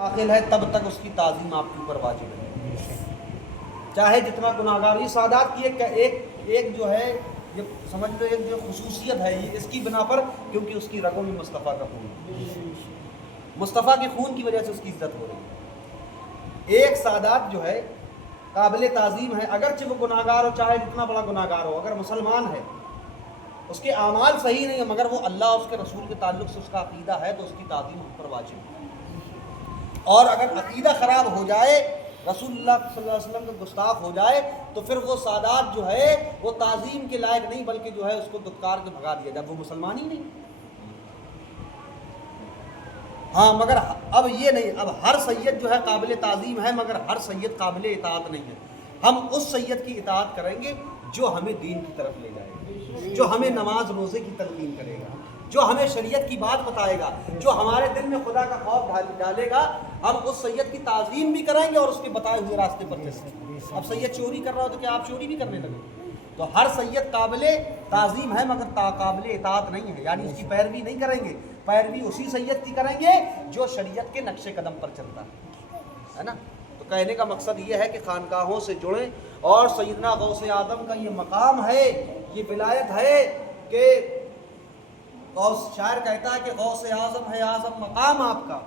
داخل ہے تب تک اس کی تعظیم آپ کے اوپر واجب ہے، چاہے جتنا گناہگار ہو۔ یہ سادات کی ایک جو ہے، یہ سمجھ لو ایک جو خصوصیت ہے، یہ اس کی بنا پر کیونکہ اس کی رگوں میں مصطفیٰ کا خون ہے، مصطفیٰ کے خون کی وجہ سے اس کی عزت ہو رہی ہے۔ ایک سادات جو ہے قابل تعظیم ہے، اگرچہ وہ گناہگار ہو، چاہے جتنا بڑا گناہگار ہو، اگر مسلمان ہے، اس کے اعمال صحیح نہیں ہے، مگر وہ اللہ اور اس کے رسول کے تعلق سے اس کا عقیدہ ہے، تو اس کی تعظیم ہم پر واجب ہے۔ اور اگر عقیدہ خراب ہو جائے، رسول اللہ صلی اللہ علیہ وسلم کا گستاخ ہو جائے، تو پھر وہ سادات جو ہے وہ تعظیم کے لائق نہیں، بلکہ جو ہے اس کو دھتکار کے بھگا دیا جائے، وہ مسلمان ہی نہیں۔ ہاں مگر اب یہ نہیں، اب ہر سید جو ہے قابل تعظیم ہے، مگر ہر سید قابل اطاعت نہیں ہے۔ ہم اس سید کی اطاعت کریں گے جو ہمیں دین کی طرف لے جائے گا، جو ہمیں نماز روزے کی تلقین کرے گا، جو ہمیں شریعت کی بات بتائے گا، جو ہمارے دل میں خدا کا خوف ڈالے گا۔ ہم اس سید کی تعظیم بھی کریں گے اور اس کے بتائے ہوئے راستے پر چلیں گے۔ اب سید چوری کر رہا ہو تو کیا آپ چوری بھی کرنے لگے؟ تو ہر سید قابل تعظیم ہے مگر قابل اطاعت نہیں ہے، یعنی اس کی پیروی نہیں کریں گے، پیروی اسی سید کی کریں گے جو شریعت کے نقش قدم پر چلتا ہے نا۔ تو کہنے کا مقصد یہ ہے کہ خانقاہوں سے جڑیں، اور سیدنا غوث اعظم کا یہ مقام ہے، یہ ولایت ہے کہ شاعر کہتا ہے کہ غوث اعظم ہے اعظم مقام آپ کا،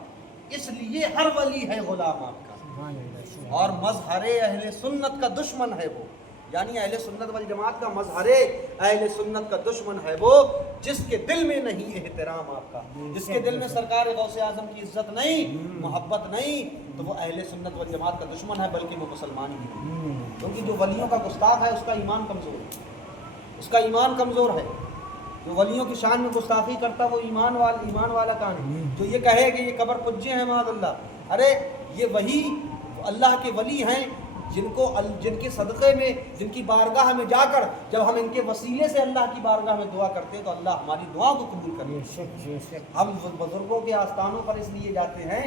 اس لیے ہر ولی ہے غلام آپ کا، اور مظہر اہل سنت کا دشمن ہے وہ، یعنی اہل سنت والجماعت کا مظہر اہل سنت کا دشمن ہے وہ، جس کے دل میں نہیں احترام آپ کا، جس کے دل میں سرکار غوث اعظم کی عزت نہیں، محبت نہیں، تو وہ اہل سنت والجماعت کا دشمن ہے، بلکہ وہ مسلمان ہی نہیں، کیونکہ جو ولیوں کا گستاخ ہے اس کا ایمان کمزور ہے، اس کا ایمان کمزور ہے۔ جو ولیوں کی شان میں گستاخی کرتا وہ ایمان والا کہاں ہے؟ جو یہ کہے کہ یہ قبر پجے ہیں معاذ اللہ، ارے یہ وہی اللہ کے ولی ہیں جن کے صدقے میں، جن کی بارگاہ میں جا کر جب ہم ان کے وسیلے سے اللہ کی بارگاہ میں دعا کرتے ہیں تو اللہ ہماری دعا کو قبول کرے۔ ہم بزرگوں کے آستانوں پر اس لیے جاتے ہیں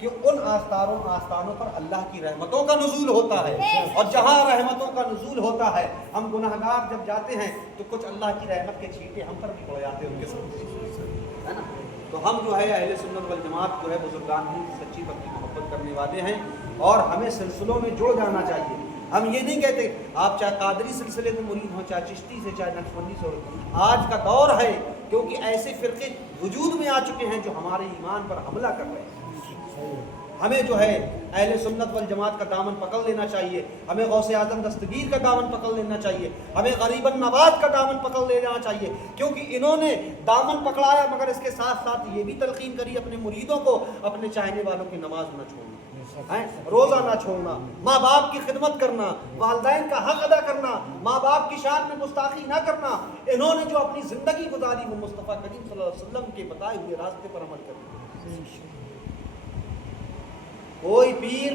کہ ان آستانوں پر اللہ کی رحمتوں کا نزول ہوتا ہے، اور جہاں رحمتوں کا نزول ہوتا ہے، ہم گناہگار جب جاتے ہیں تو کچھ اللہ کی رحمت کے چھینٹے ہم پر بھی پڑ جاتے ہیں ان کے ساتھ، ہے نا۔ تو ہم جو ہے اہل سنت والجماعت جو ہے بزرگان کی سچی پکی محبت کرنے والے ہیں، اور ہمیں سلسلوں میں جڑ جانا چاہیے۔ ہم یہ نہیں کہتے آپ چاہے قادری سلسلے میں مرید ہوں، چاہے چشتی سے، چاہے نقشبندی سے ہو، آج کا دور ہے کیونکہ ایسے فرقے وجود میں آ چکے ہیں جو ہمارے ایمان پر حملہ کر رہے ہیں۔ ہمیں جو ہے اہل سنت والجماعت کا دامن پکڑ لینا چاہیے، ہمیں غوث اعظم دستگیر کا دامن پکڑ لینا چاہیے، ہمیں غریب النواز کا دامن پکڑ لینا چاہیے، کیونکہ انہوں نے دامن پکڑایا مگر اس کے ساتھ ساتھ یہ بھی تلقین کری اپنے مریدوں کو اپنے چاہنے والوں کی نماز نہ چھوڑنا، روزہ نہ چھوڑنا، ماں باپ کی خدمت کرنا، والدین کا حق ادا کرنا، ماں باپ کی شان میں گستاخی نہ کرنا۔ انہوں نے جو اپنی زندگی گزاری وہ مصطفیٰ کریم صلی اللہ علیہ وسلم کے بتائے ہوئے راستے پر عمل کرنا۔ کوئی پیر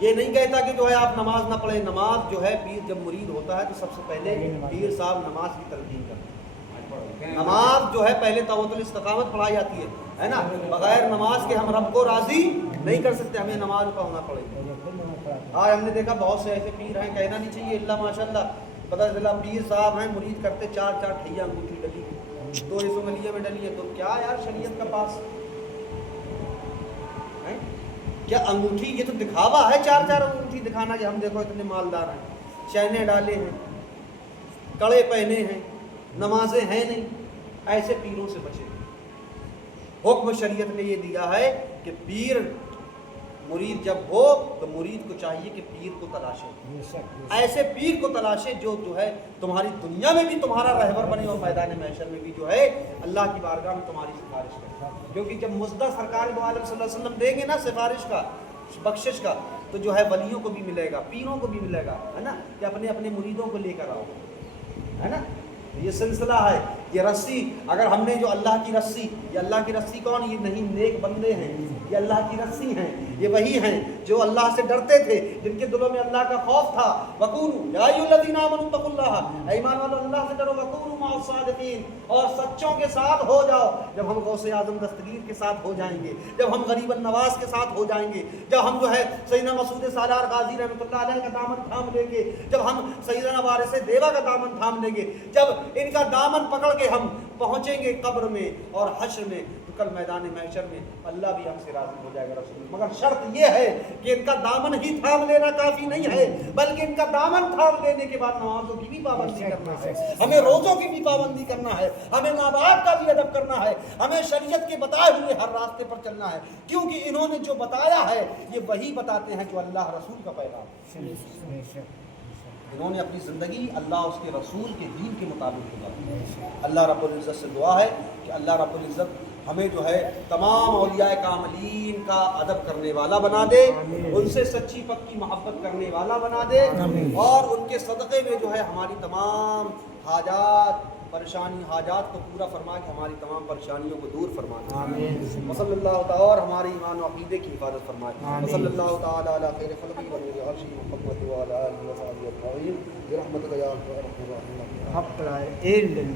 یہ نہیں کہتا کہ جو ہے آپ نماز نہ پڑھیں، نماز جو ہے پیر جب مرید ہوتا ہے تو سب سے پہلے پیر صاحب نماز کی تلقین کرتے ہیں۔ نماز جو ہے پہلے توبۃ الاستقامت پڑھائی جاتی ہے نا، بغیر نماز کے ہم رب کو راضی نہیں کر سکتے، ہمیں نماز پڑھنا پڑے گا۔ آج ہم نے دیکھا بہت سے ایسے پیر ہیں، کہنا نہیں چاہیے اللہ ماشاء اللہ، پتہ چلا پیر صاحب ہیں مرید کرتے، چار ٹھیاں انگوٹھی ڈلی، 2 حصوں میں لیے میں ڈلی ہے، تو کیا یار شریعت کا پاس کیا انگوٹھی؟ یہ تو دکھاوا ہے، 4 انگوٹھی دکھانا کہ ہم دیکھو اتنے مالدار ہیں، چینے ڈالے ہیں، کڑے پہنے ہیں، نمازیں ہیں نہیں۔ ایسے پیروں سے بچے۔ حکم شریعت نے یہ دیا ہے کہ پیر مرید جب ہو تو مرید کو چاہیے کہ پیر کو تلاشے، ایسے پیر کو تلاشے جو ہے تمہاری دنیا میں بھی تمہارا رہبر بنے اور میدان محشر میں بھی جو ہے اللہ کی بارگاہ میں تمہاری سفارش کرے، کیونکہ جب مزدہ سرکار دو عالم صلی اللہ علیہ وسلم دیں گے نا سفارش کا، بخشش کا، تو جو ہے ولیوں کو بھی ملے گا، پیروں کو بھی ملے گا، ہے نا، کہ اپنے اپنے مریدوں کو لے کر آؤ، ہے نا۔ یہ سلسلہ ہے، یہ رسی، اگر ہم نے جو اللہ کی رسی، یہ اللہ کی رسی کون؟ یہ نہیں نیک بندے ہیں، یہ اللہ کی رسی ہیں، یہ وہی ہیں جو اللہ سے ڈرتے تھے، جن کے دلوں میں اللہ کا خوف تھا۔ وَقُولُوا يَا أَيُّهَا الَّذِينَ آمَنُوا اتَّقُوا اللَّهَ، ایمان والو اللہ سے ڈرو، وَقُولُوا مَعَ الصَّادِقِينَ، اور سچوں کے ساتھ ہو جاؤ۔ جب ہم غوث اعظم دستگیر کے ساتھ ہو جائیں گے، جب ہم غریب النواز کے ساتھ ہو جائیں گے، جب ہم جو ہے سیدنا مسعود سالار غازی رحمۃ اللہ علیہ کا دامن تھام لیں گے، جب ہم سیدنا وارث دیوا کا دامن تھام لیں گے، جب ان کا دامن پکڑ کے ہم پہنچیں گے قبر میں اور حشر میں تو کل میدان محشر میں اللہ بھی ہم سے راضی ہو جائے گا رسول، مگر شرط یہ ہے کہ ان کا دامن ہی تھام لینا کافی نہیں ہے، بلکہ ان کا دامن تھام لینے کے بعد نمازوں کی بھی پابندی کرنا ہے، ہمیں روزوں کی بھی پابندی کرنا ہے، ہمیں ماں باپ کا بھی ادب کرنا ہے، ہمیں شریعت کے بتائے ہوئے ہر راستے پر چلنا ہے، کیونکہ انہوں نے جو بتایا ہے یہ وہی بتاتے ہیں جو اللہ رسول کا پیغام ہے۔ انہوں نے اپنی زندگی اللہ اس کے رسول کے دین کے مطابق گزاری۔ اللہ رب العزت سے دعا ہے کہ اللہ رب العزت ہمیں جو ہے تمام اولیاء کاملین کا ادب کرنے والا بنا دے، ان سے سچی پکی محبت کرنے والا بنا دے، اور ان کے صدقے میں جو ہے ہماری تمام حاجات پریشانی حاجات کو پورا فرما کے ہماری تمام پریشانیوں کو دور فرما دے۔ وصلی اللہ تعالی اور ہمارے ایمان و عقیدے کی حفاظت فرمائے۔ وصلی اللہ تعالی علی خیر خلقہ ونبی محمد وعلی آلہ وصحبہ اجمعین برحمتک یا ارحم الراحمین۔